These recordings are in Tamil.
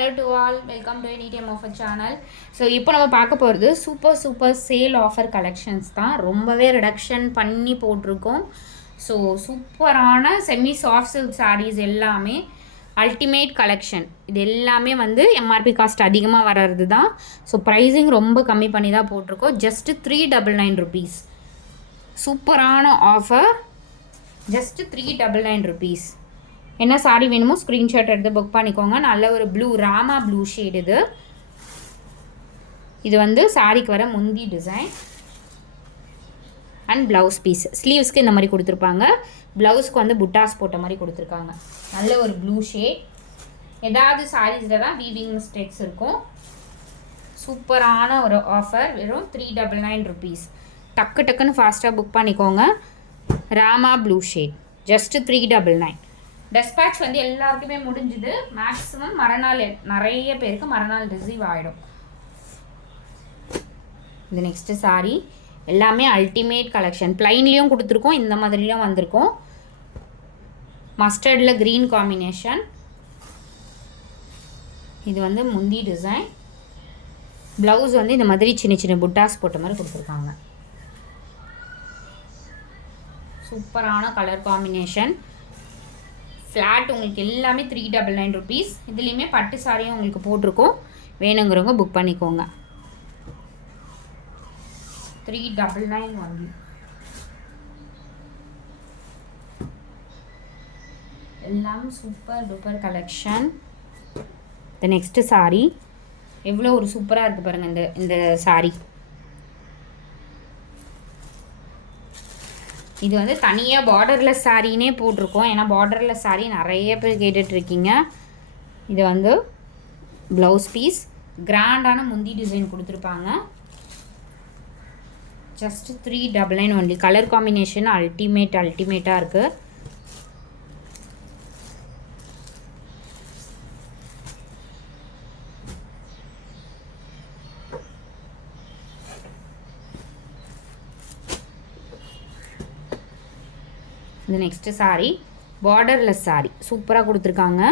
hello to all, welcome to NETM offer channel. So இப்போ நம்ம பார்க்க போகிறது சூப்பர் சேல் ஆஃபர் கலெக்ஷன்ஸ் தான். ரொம்பவே ரிடக்ஷன் பண்ணி போட்டிருக்கோம். ஸோ சூப்பரான செமி சாஃப்ட் சில்க் சாரீஸ் எல்லாமே அல்டிமேட் கலெக்ஷன். இது எல்லாமே வந்து எம்ஆர்பி காஸ்ட் அதிகமாக வர்றது தான். ஸோ ப்ரைஸிங் ரொம்ப கம்மி பண்ணி தான் போட்டிருக்கோம். Just 399 rupees. சூப்பரான ஆஃபர், ஜஸ்ட்டு 399 rupees. என்ன சாரி வேணுமோ ஸ்க்ரீன்ஷாட் எடுத்து புக் பண்ணிக்கோங்க. நல்ல ஒரு ப்ளூ, ராமா ப்ளூ ஷேட். இது வந்து சாரிக்கு வர முந்தி டிசைன் அண்ட் ப்ளவுஸ் பீஸ். ஸ்லீவ்ஸ்க்கு இந்த மாதிரி கொடுத்துருப்பாங்க. ப்ளவுஸ்க்கு வந்து புட்டாஸ் போட்ட மாதிரி கொடுத்துருக்காங்க. நல்ல ஒரு ப்ளூ ஷேட். ஏதாவது சாரீஸில் தான் வீவிங் மிஸ்டேக்ஸ் இருக்கும். சூப்பரான ஒரு ஆஃபர், வெறும் 399 rupees. டக்குன்னு ஃபாஸ்ட்டாக புக் பண்ணிக்கோங்க. Rama blue shade, just 399. Dispatch வந்து எல்லாருக்குமே முடிஞ்சுது. மேக்ஸிமம் மறுநாள் நிறைய பேருக்கு மறுநாள் ரிசீவ் ஆகிடும். இது நெக்ஸ்ட்டு சாரீ. எல்லாமே அல்டிமேட் கலெக்ஷன். ப்ளைன்லேயும் கொடுத்துருக்கோம், இந்த மாதிரிலையும் வந்திருக்கும். மஸ்டர்டில் க்ரீன் காம்பினேஷன். இது வந்து முந்தி டிசைன். ப்ளவுஸ் வந்து இந்த மாதிரி சின்ன புட்டாஸ் போட்ட மாதிரி கொடுத்துருக்காங்க. சூப்பரான கலர் காம்பினேஷன். ஃப்ளாட் உங்களுக்கு எல்லாமே 399 rupees. இதுலேயுமே பட்டு சாரியும் உங்களுக்கு போட்டிருக்கோம். வேணுங்கிறவங்க புக் பண்ணிக்கோங்க. 399 only. எல்லாம் சூப்பர் டூப்பர் கலெக்ஷன். இந்த நெக்ஸ்ட்டு சாரி எவ்வளோ ஒரு சூப்பராக இருக்குது பாருங்கள். இந்த சாரி இது வந்து தனியாக பார்டர்லெஸ் சாரின்னே போட்டிருக்கோம். ஏன்னா பார்டர்லெஸ் சாரி நிறைய பேர் கேட்டுட்ருக்கீங்க. இது வந்து ப்ளவுஸ் பீஸ். கிராண்டான முந்தி டிசைன் கொடுத்துருப்பாங்க. Just 399 only. கலர் காம்பினேஷன் அல்டிமேட்டாக இருக்குது. இந்த நெக்ஸ்ட்டு சாரீ பார்டர்லெஸ் சாரீ சூப்பராக கொடுத்துருக்காங்க.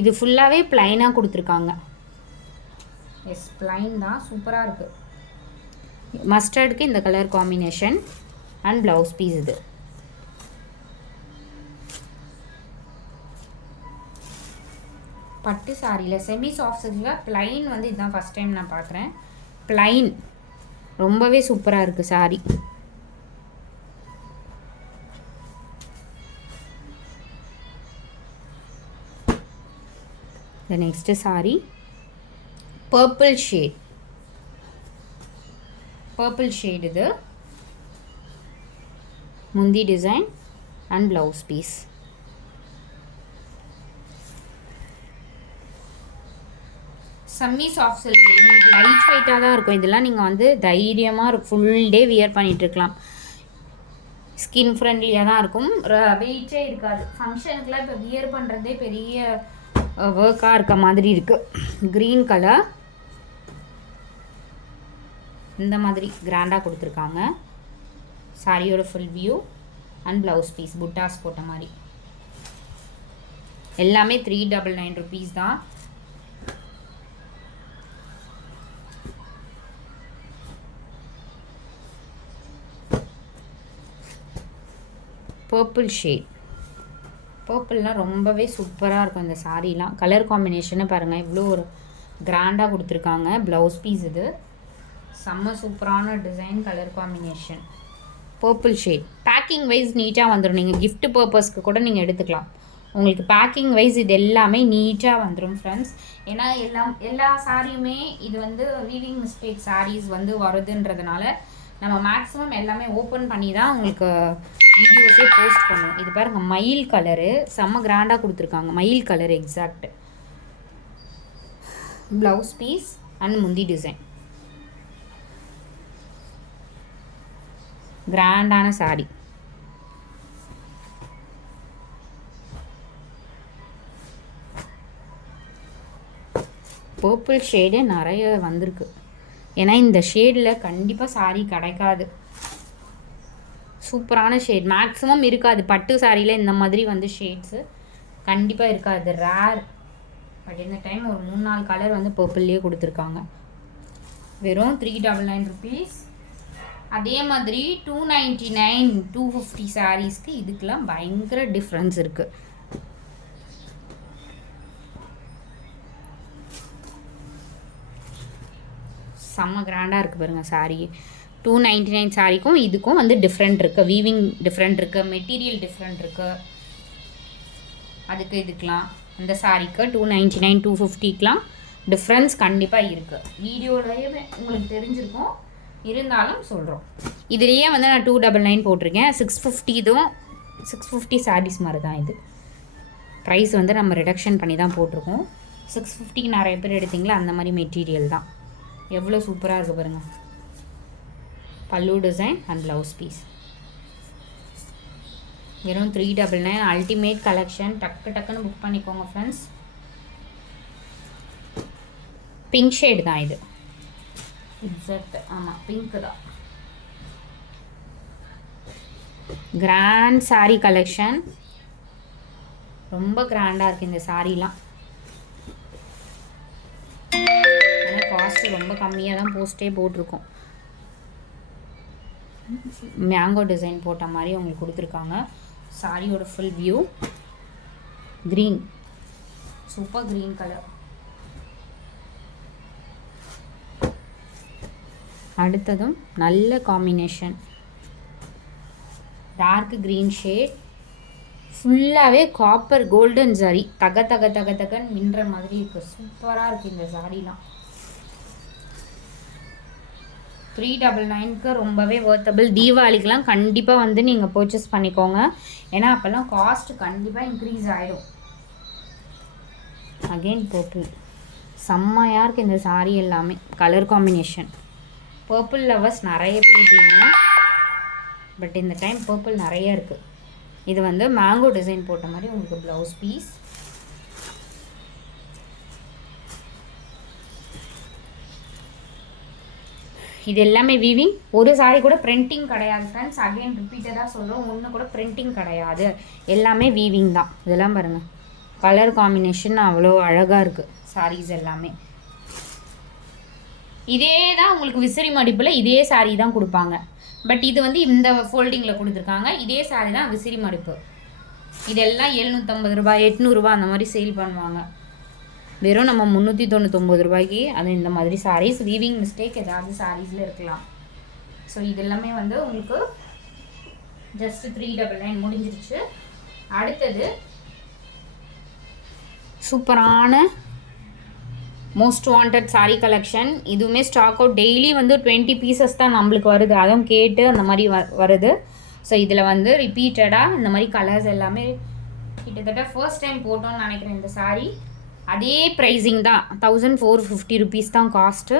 இது ஃபுல்லாகவே ப்ளைனாக கொடுத்துருக்காங்க. எஸ், ப்ளைன் தான். சூப்பராக இருக்குது. மஸ்டர்டுக்கு இந்த colour combination and blouse piece. இது பட்டு சாரியில் செமி சாஃப்ட் சில்கில் ப்ளைன் வந்து இதுதான் ஃபஸ்ட் டைம் நான் பார்க்குறேன். ப்ளைன் ரொம்பவே சூப்பராக இருக்குது sari. The next saree, purple shade. இது முந்தி design and blouse piece. Semi soft silk. உங்களுக்கு லைட் வெயிட்டாக தான் இருக்கும். இதெல்லாம் நீங்கள் வந்து தைரியமாக ஃபுல் டே வியர் பண்ணிகிட்ருக்கலாம். ஸ்கின் ஃப்ரெண்ட்லியாக தான் இருக்கும். வெயிட்டே இருக்காது. ஃபங்க்ஷனுக்குலாம் இப்போ வியர் பண்ணுறதே பெரிய ஒர்க்காக இருக்க மாதிரி இருக்குது. க்ரீன் கலர் இந்த மாதிரி கிராண்டாக கொடுத்துருக்காங்க. சாரியோட full view and blouse piece புட்டாஸ் போட்ட மாதிரி. எல்லாமே 399 rupees தான். Purple shade. பர்பிள்லாம் ரொம்பவே சூப்பராக இருக்கும் இந்த சாரீலாம். கலர் காம்பினேஷனை பாருங்கள், இவ்வளோ ஒரு கிராண்டாக கொடுத்துருக்காங்க. Blouse piece. இது செம்ம சூப்பரான design, colour combination. Purple shade. Packing wise நீட்டாக வந்துடும். நீங்கள் கிஃப்ட் பர்பஸ்க்கு கூட நீங்கள் எடுத்துக்கலாம். உங்களுக்கு பேக்கிங் வைஸ் இது எல்லாமே நீட்டாக வந்துடும் ஃப்ரெண்ட்ஸ். ஏன்னா எல்லா சாரியுமே இது வந்து வீவிங் மிஸ்டேக் சாரீஸ் வந்து வருதுன்றதுனால நம்ம மேக்ஸிமம் எல்லாமே ஓப்பன் பண்ணி தான் உங்களுக்கு வீடியோஸே போஸ்ட் பண்ணுவோம். இது பாருங்கள், மயில் கலரு செம்ம கிராண்டாக கொடுத்துருக்காங்க. மயில் colour exact. Blouse piece and முந்தி டிசைன். கிராண்டான சாரி. பர்பிள் ஷேடு நிறைய வந்திருக்கு. ஏன்னா இந்த ஷேடில் கண்டிப்பாக சாரி கிடைக்காது. சூப்பரான ஷேட். மேக்ஸிமம் இருக்காது பட்டு சாரியில் இந்த மாதிரி வந்து ஷேட்ஸு கண்டிப்பாக இருக்காது, ரேர். பட் இந்த டைம் ஒரு 3-4 கலர் வந்து பர்பிள்லேயே கொடுத்துருக்காங்க. வெறும் 399 rupees. அதே மாதிரி 299 250 சாரீஸ்க்கு இதுக்கெலாம் பயங்கர டிஃப்ரென்ஸ் இருக்குது. செம்ம கிராண்டாக இருக்குது பாருங்கள் சாரீ. 299 சாரிக்கும் இதுக்கும் வந்து டிஃப்ரெண்ட் இருக்குது. வீவிங் டிஃப்ரெண்ட் இருக்குது, மெட்டீரியல் டிஃப்ரெண்ட் இருக்குது. அதுக்கு இதுக்கெலாம் இந்த சாரீக்கு 299 250க்கெலாம் டிஃப்ரென்ஸ் கண்டிப்பாக இருக்குது. வீடியோலையே உங்களுக்கு தெரிஞ்சிருக்கும், இருந்தாலும் சொல்கிறோம். இதுலேயே வந்து நான் 299 போட்டிருக்கேன். 650 இதுவும் 650 சாரீஸ் மாதிரி தான். இது ப்ரைஸ் வந்து நம்ம ரிடக்ஷன் பண்ணி தான் போட்டிருக்கோம். 650க்கு நிறைய பேர் எடுத்திங்களா, அந்த மாதிரி மெட்டீரியல் தான். எவ்வளோ சூப்பராக இருக்குது பாருங்கள். பல்லு டிசைன் அண்ட் ப்ளவுஸ் பீஸ். வெறும் 399. Ultimate collection. டக்குன்னு புக் பண்ணிக்கோங்க ஃப்ரெண்ட்ஸ். பிங்க் ஷேடு தான் இது. எக்ஸாக்ட், ஆமாம் பிங்க்கு தான். Grand sari collection. ரொம்ப கிராண்டாக இருக்குது இந்த சாரீலாம். ஆனால் காஸ்ட்டு ரொம்ப கம்மியாக தான் போஸ்ட்டே போட்டிருக்கோம். மேங்கோ டிசைன் போட்ட மாதிரி உங்களுக்கு கொடுத்துருக்காங்க. சாரியோட full view green, super green colour. அடுத்ததும் நல்ல காம்பினேஷன், டார்க் க்ரீன் ஷேட். ஃபுல்லாகவே காப்பர் கோல்டன் சாரி, தக தக தக தகன்னு மின்ற மாதிரி இருக்குது. சூப்பராக இருக்குது இந்த சாரீலாம். 399க்கு ரொம்பவே வர்த்தபிள். தீபாவளிக்கெலாம் கண்டிப்பாக வந்து நீங்கள் பர்ச்சேஸ் பண்ணிக்கோங்க. ஏன்னா அப்போல்லாம் காஸ்ட் கண்டிப்பாக இன்க்ரீஸ் ஆகிடும். அகெயின் பர்பிள், செம்மையாக இருக்குது இந்த சாரீ எல்லாமே. கலர் காம்பினேஷன் பர்பிள் லவர்ஸ் நிறைய பேர் இருக்கீங்க. பட் இந்த டைம் பர்பிள் நிறைய இருக்குது. இது வந்து மேங்கோ டிசைன் போட்ட மாதிரி உங்களுக்கு ப்ளவுஸ் பீஸ். இது எல்லாமே வீவிங். ஒரு சாரீ கூட பிரிண்டிங் கிடையாது ஃப்ரெண்ட்ஸ். அகெயின் ரிப்பீட்டடாக சொல்கிறோம், ஒன்று கூட பிரிண்டிங் கிடையாது, எல்லாமே வீவிங் தான். இதெல்லாம் பாருங்கள், கலர் காம்பினேஷன் அவ்வளோ அழகாக இருக்குது சாரீஸ் எல்லாமே. இதே தான் உங்களுக்கு விசிறி மடிப்பில் இதே சாரீ தான் கொடுப்பாங்க. பட் இது வந்து இந்த ஃபோல்டிங்கில் கொடுத்துருக்காங்க. இதே சாரீ தான் விசிறி மடிப்பு. இதெல்லாம் 750 ரூபாய் 800 ரூபா அந்த மாதிரி சேல் பண்ணுவாங்க. வெறும் நம்ம 399 ரூபாய்க்கு அது இந்த மாதிரி சாரீஸ். வீவிங் மிஸ்டேக் ஏதாவது சாரீஸில் இருக்கலாம். ஸோ இது எல்லாமே வந்து உங்களுக்கு ஜஸ்ட் 399 முடிஞ்சிருச்சு. அடுத்தது சூப்பரான மோஸ்ட் வாண்டட் சாரீ கலெக்ஷன். இதுவுமே ஸ்டாக் அவுட். டெய்லி வந்து 20 பீசஸ் தான் நம்மளுக்கு வருது, அதுவும் கேட்டு அந்த மாதிரி வருது. ஸோ இதில் வந்து ரிப்பீட்டடாக இந்த மாதிரி கலர்ஸ் எல்லாமே கிட்டத்தட்ட ஃபர்ஸ்ட் டைம் போட்டோன்னு நினைக்கிறேன். இந்த சாரீ அதே ப்ரைஸிங் தான், 1450 ருபீஸ் தான் காஸ்ட்டு.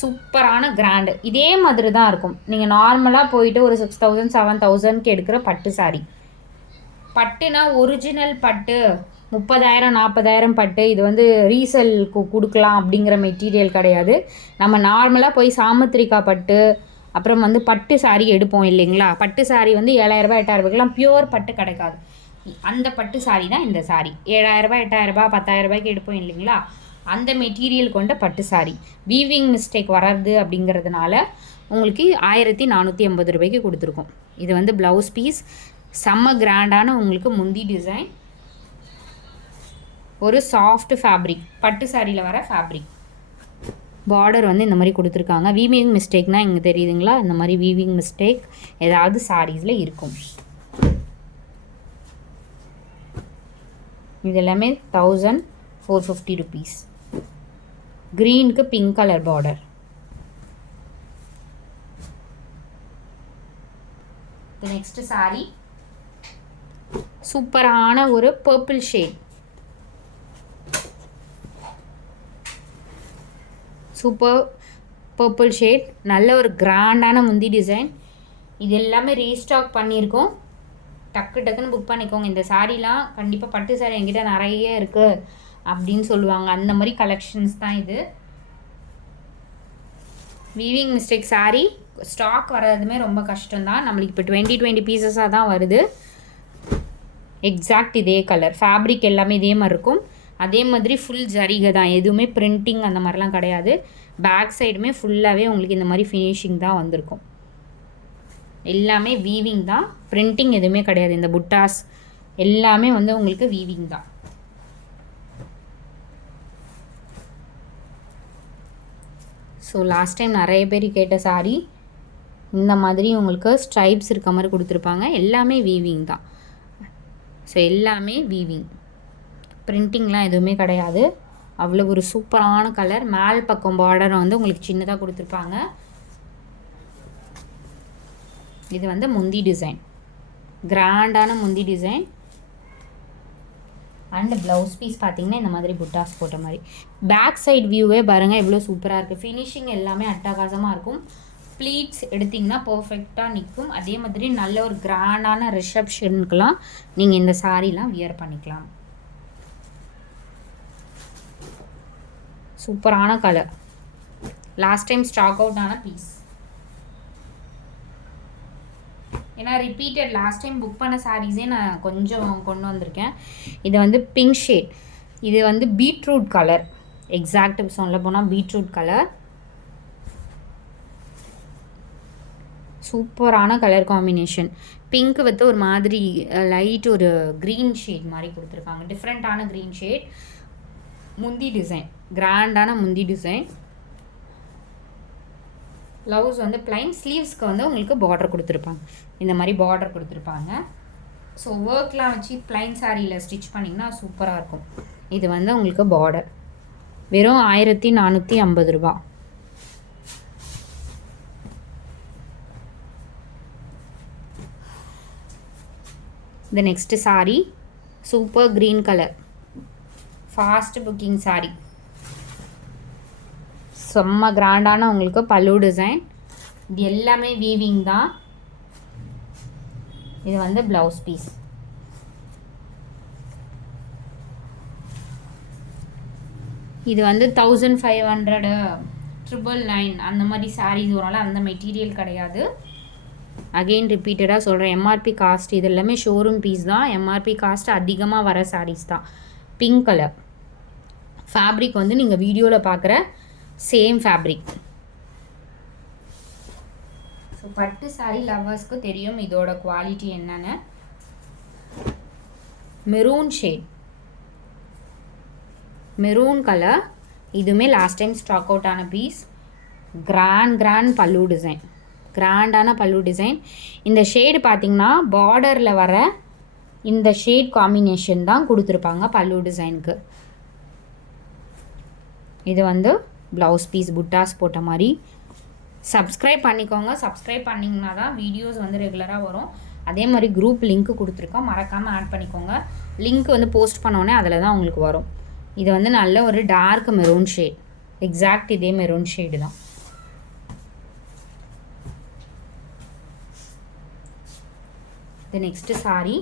சூப்பரான கிராண்டு. இதே மாதிரி தான் இருக்கும். நீங்கள் நார்மலாக போயிட்டு ஒரு 6000 7000க்கு எடுக்கிற பட்டு சாரீ. பட்டுனா ஒரிஜினல் பட்டு 30,000 40,000 பட்டு. இது வந்து ரீசேலுக்கு கொடுக்கலாம் அப்படிங்கிற மெட்டீரியல் கிடையாது. நம்ம நார்மலாக போய் சாமுத்திரிக்கா பட்டு, அப்புறம் வந்து பட்டு சாரீ எடுப்போம் இல்லைங்களா. பட்டு சாரீ வந்து 7000 ரூபாய் 8000 ரூபாய்க்குலாம் பியூர் பட்டு கிடைக்காது. அந்த பட்டு சாரீ தான் இந்த சாரீ. 7000 ரூபாய் 8000 ரூபாய் 10,000 ரூபாய்க்கு எடுப்போம் இல்லைங்களா. அந்த மெட்டீரியல் கொண்ட பட்டு சாரீ. வீவிங் மிஸ்டேக் வராது அப்படிங்கிறதுனால உங்களுக்கு 1450 ரூபாய்க்கு கொடுத்துருக்கோம். இது வந்து ப்ளவுஸ் பீஸ். செம்ம கிராண்டான உங்களுக்கு முந்தி டிசைன். ஒரு சாஃப்ட் ஃபேப்ரிக், பட்டு சாரியில் வர ஃபேப்ரிக். பார்டர் வந்து இந்த மாதிரி கொடுத்துருக்காங்க. வீவிங் மிஸ்டேக்னால் இங்கே தெரியுதுங்களா, இந்த மாதிரி வீவிங் மிஸ்டேக் ஏதாவது சாரீஸில் இருக்கும். இது எல்லாமே 1450 ருபீஸ். க்ரீனுக்கு pink colour border. Next sari சூப்பரான ஒரு purple shade. Super purple shade. நல்ல ஒரு கிராண்டான முந்தி டிசைன். இது எல்லாமே ரீஸ்டாக் பண்ணியிருக்கோம். டக்குன்னு புக் பண்ணிக்கோங்க. இந்த சாரீலாம் கண்டிப்பாக பட்டு சாரீ என்கிட்ட நிறைய இருக்குது அப்படின்னு சொல்லுவாங்க. அந்த மாதிரி கலெக்ஷன்ஸ் தான் இது. வீவிங் மிஸ்டேக் சாரீ ஸ்டாக் வர்றதுமே ரொம்ப கஷ்டம்தான். நம்மளுக்கு இப்போ 20 பீசஸாக தான் வருது. எக்ஸாக்ட் இதே கலர். ஃபேப்ரிக் எல்லாமே இதே மாதிரி இருக்கும். அதே மாதிரி ஃபுல் ஜரிகை தான், எதுவுமே பிரிண்டிங் அந்த மாதிரிலாம் கிடையாது. பேக் சைடுமே ஃபுல்லாகவே உங்களுக்கு இந்த மாதிரி ஃபினிஷிங் தான் வந்திருக்கும். எல்லாமே வீவிங் தான், பிரிண்டிங் எதுவுமே கிடையாது. இந்த புட்டாஸ் எல்லாமே வந்து உங்களுக்கு வீவிங் தான். ஸோ லாஸ்ட் டைம் நிறைய பேர் கேட்ட சாரீ இந்த மாதிரி உங்களுக்கு ஸ்ட்ரைப்ஸ் இருக்க மாதிரி கொடுத்துருப்பாங்க. எல்லாமே வீவிங் தான். ஸோ எல்லாமே வீவிங், பிரிண்டிங்லாம் எதுவுமே கிடையாது. அவ்வளோ ஒரு சூப்பரான கலர். மேல் பக்கம் பார்டரை வந்து உங்களுக்கு சின்னதாக கொடுத்துருப்பாங்க. இது வந்து முந்தி டிசைன், கிராண்டான முந்தி டிசைன். அண்ட் ப்ளவுஸ் பீஸ் பார்த்திங்கன்னா இந்த மாதிரி புட்டாஸ் போட்ட மாதிரி. பேக் சைட் வியூவே பாருங்கள் எவ்வளோ சூப்பராக இருக்குது. ஃபினிஷிங் எல்லாமே அட்டகாசமாக இருக்கும். ப்ளீட்ஸ் எடுத்திங்கன்னா பர்ஃபெக்டாக நிற்கும். அதே மாதிரி நல்ல ஒரு கிராண்டான ரிசப்ஷனுக்கெலாம் நீங்கள் இந்த சாரீலாம் வியர் பண்ணிக்கலாம். சூப்பரான colour. Last time stock out ஆன பீஸ். ஏன்னா ரிப்பீட்டட் லாஸ்ட் டைம் புக் பண்ண சாரீஸே நான் கொஞ்சம் கொண்டு வந்திருக்கேன். இது வந்து பிங்க் ஷேட். இது வந்து பீட்ரூட் கலர். எக்ஸாக்ட் சொல்ல போனால் பீட்ரூட் கலர். சூப்பரான கலர் காம்பினேஷன். பிங்க் வித் ஒரு மாதிரி லைட் ஒரு க்ரீன் ஷேட் மாதிரி கொடுத்துருக்காங்க. டிஃப்ரெண்ட்டான க்ரீன் ஷேட். முந்தி டிசைன், கிராண்டான முந்தி டிசைன். ப்ளவுஸ் வந்து ப்ளைன். ஸ்லீவ்ஸ்க்கு வந்து உங்களுக்கு பார்டர் கொடுத்துருப்பாங்க. இந்த மாதிரி பார்டர் கொடுத்துருப்பாங்க. ஸோ ஒர்க்லாம் வச்சு ப்ளைன் சாரியில் ஸ்டிச் பண்ணிங்கன்னா சூப்பராக இருக்கும். இது வந்து உங்களுக்கு பார்டர் வெறும் 1450 ரூபா. இந்த next sari super green colour, fast booking sari. செம்ம கிராண்டான உங்களுக்கு பல்லு டிசைன். இது எல்லாமே வீவிங் தான். இது வந்து ப்ளவுஸ் பீஸ். இது வந்து 1500 999 அந்த மாதிரி சாரீஸ் வரனால அந்த மெட்டீரியல் கிடையாது. அகெயின் ரிப்பீட்டடாக சொல்கிறேன், எம்ஆர்பி காஸ்ட் இது எல்லாமே ஷோரூம் பீஸ் தான். எம்ஆர்பி காஸ்ட் அதிகமாக வர சாரீஸ் தான். பிங்க் கலர் ஃபேப்ரிக் வந்து நீங்கள் வீடியோவில் பார்க்குற சேம் ஃபேப்ரிக். ஸோ பட்டு சாரீ லவ்வர்ஸ்க்கு தெரியும் இதோட குவாலிட்டி என்னென்னு. Maroon shade, maroon colour. இதுவுமே லாஸ்ட் டைம் ஸ்டாக் அவுட் ஆன பீஸ். கிராண்ட் பல்லு டிசைன், கிராண்டான பல்லு டிசைன். இந்த ஷேடு பார்த்திங்கன்னா பார்டரில் வர இந்த ஷேட் காம்பினேஷன் தான் கொடுத்துருப்பாங்க பல்லு டிசைனுக்கு. இது வந்து ப்ளவுஸ் பீஸ் புட்டாஸ் போட்ட மாதிரி. சப்ஸ்கிரைப் பண்ணிக்கோங்க. சப்ஸ்கிரைப் பண்ணிங்கன்னா தான் வீடியோஸ் வந்து ரெகுலராக வரும். அதே மாதிரி குரூப் லிங்க் கொடுத்துருக்கோம், மறக்காமல் ஆட் பண்ணிக்கோங்க. லிங்க் வந்து போஸ்ட் பண்ணோன்னே அதில் தான் உங்களுக்கு வரும். இது வந்து நல்ல ஒரு டார்க் மெரூன் ஷேட். எக்ஸாக்ட் இதே மெரூன் ஷேடு தான். இது நெக்ஸ்ட்டு சாரீ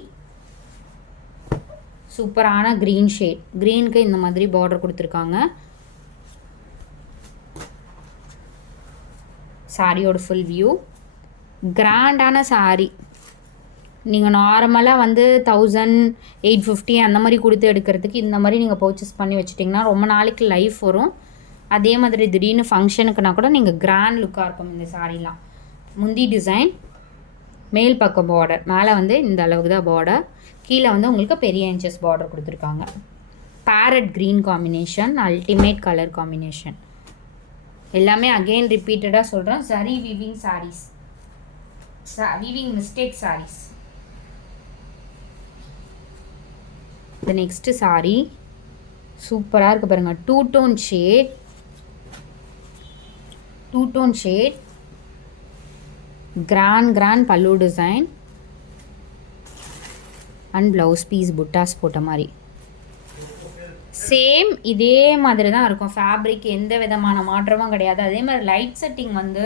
சூப்பரான க்ரீன் ஷேட். க்ரீனுக்கு இந்த மாதிரி பார்டர் கொடுத்துருக்காங்க. சாரியோட ஃபுல் வியூ. கிராண்டான சாரீ. நீங்கள் நார்மலாக வந்து 1850 அந்த மாதிரி கொடுத்து எடுக்கிறதுக்கு இந்த மாதிரி நீங்கள் பர்ச்சேஸ் பண்ணி வச்சிட்டிங்கன்னா ரொம்ப நாளைக்கு லைஃப் வரும். அதே மாதிரி திடீர்னு ஃபங்க்ஷனுக்குனா கூட நீங்கள் கிராண்ட் லுக்காக இருக்கும் இந்த சாரீலாம். முந்தி டிசைன், மேல் பக்கம் பார்டர். மேலே வந்து இந்த அளவுக்கு தான் பார்டர், கீழே வந்து உங்களுக்கு பெரிய இன்ச்சஸ் பார்டர் கொடுத்துருக்காங்க. Parrot green combination, ultimate colour combination. எல்லாமே அகெயின் ரிப்பீட்டடாக சொல்கிறேன், சரி weaving saris, weaving mistake saris. இந்த நெக்ஸ்ட்டு சாரீ சூப்பராக இருக்குது பாருங்கள். Two tone shade, grand pallu design and blouse piece புட்டாஸ் போட்ட மாதிரி. சேம் இதே மாதிரி தான் இருக்கும். ஃபேப்ரிக் எந்த விதமான மாற்றமும் கிடையாது. அதே மாதிரி லைட் செட்டிங் வந்து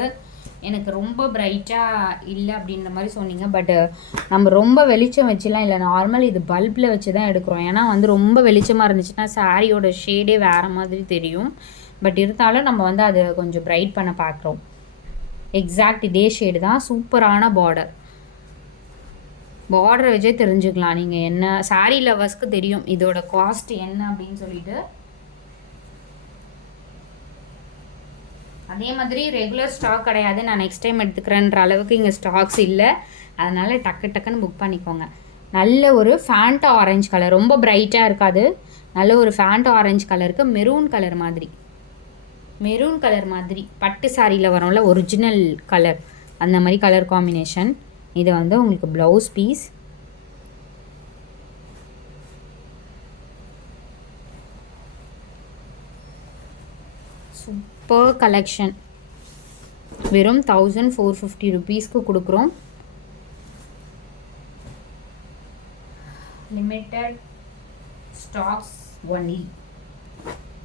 எனக்கு ரொம்ப பிரைட்டாக இல்லை அப்படின்ற மாதிரி சொன்னீங்க. பட்டு நம்ம ரொம்ப வெளிச்சம் வச்சுலாம் இல்லை, நார்மல் இது பல்பில் வச்சு தான் எடுக்கிறோம். ஏன்னா வந்து ரொம்ப வெளிச்சமாக இருந்துச்சுன்னா சாரியோட ஷேடே வேறு மாதிரி தெரியும். பட் இருந்தாலும் நம்ம வந்து அதை கொஞ்சம் பிரைட் பண்ண பார்க்குறோம். எக்ஸாக்ட் இதே ஷேடு தான். சூப்பரான பார்டர். பார்டரை வச்சே தெரிஞ்சுக்கலாம் நீங்கள் என்ன. சாரீ லவர்ஸ்க்கு தெரியும் இதோட காஸ்ட் என்ன அப்படின்னு சொல்லிட்டு. அதே மாதிரி ரெகுலர் ஸ்டாக் கிடையாது, நான் நெக்ஸ்ட் டைம் எடுத்துக்கிறேன்ற அளவுக்கு இங்கே ஸ்டாக்ஸ் இல்லை. அதனால் டக்குன்னு புக் பண்ணிக்கோங்க. நல்ல ஒரு ஃபேண்ட் ஆரஞ்சு கலர், ரொம்ப பிரைட்டாக இருக்காது, நல்ல ஒரு ஃபேண்ட் ஆரஞ்சு கலருக்கு மெரூன் கலர் மாதிரி பட்டு சாரியில் வரும்ல ஒரிஜினல் கலர், அந்த மாதிரி கலர் காம்பினேஷன். இது வந்து உங்களுக்கு ப்ளவுஸ் பீஸ். Super collection. வெறும் 1450 ருபீஸ்க்கு கொடுக்குறோம். Limited stocks only.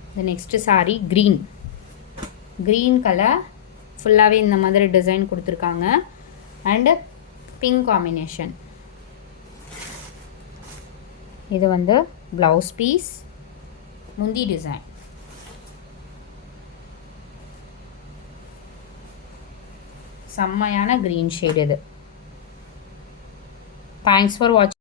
இந்த நெக்ஸ்ட் சாரி க்ரீன் கலர், ஃபுல்லாகவே இந்த மாதிரி டிசைன் கொடுத்துருக்காங்க. And pink combination. இது வந்து ப்ளவுஸ் பீஸ், முந்தி டிசைன். செம்மையான க்ரீன் ஷேட் இது. தேங்க்ஸ் ஃபார் வாட்சிங்.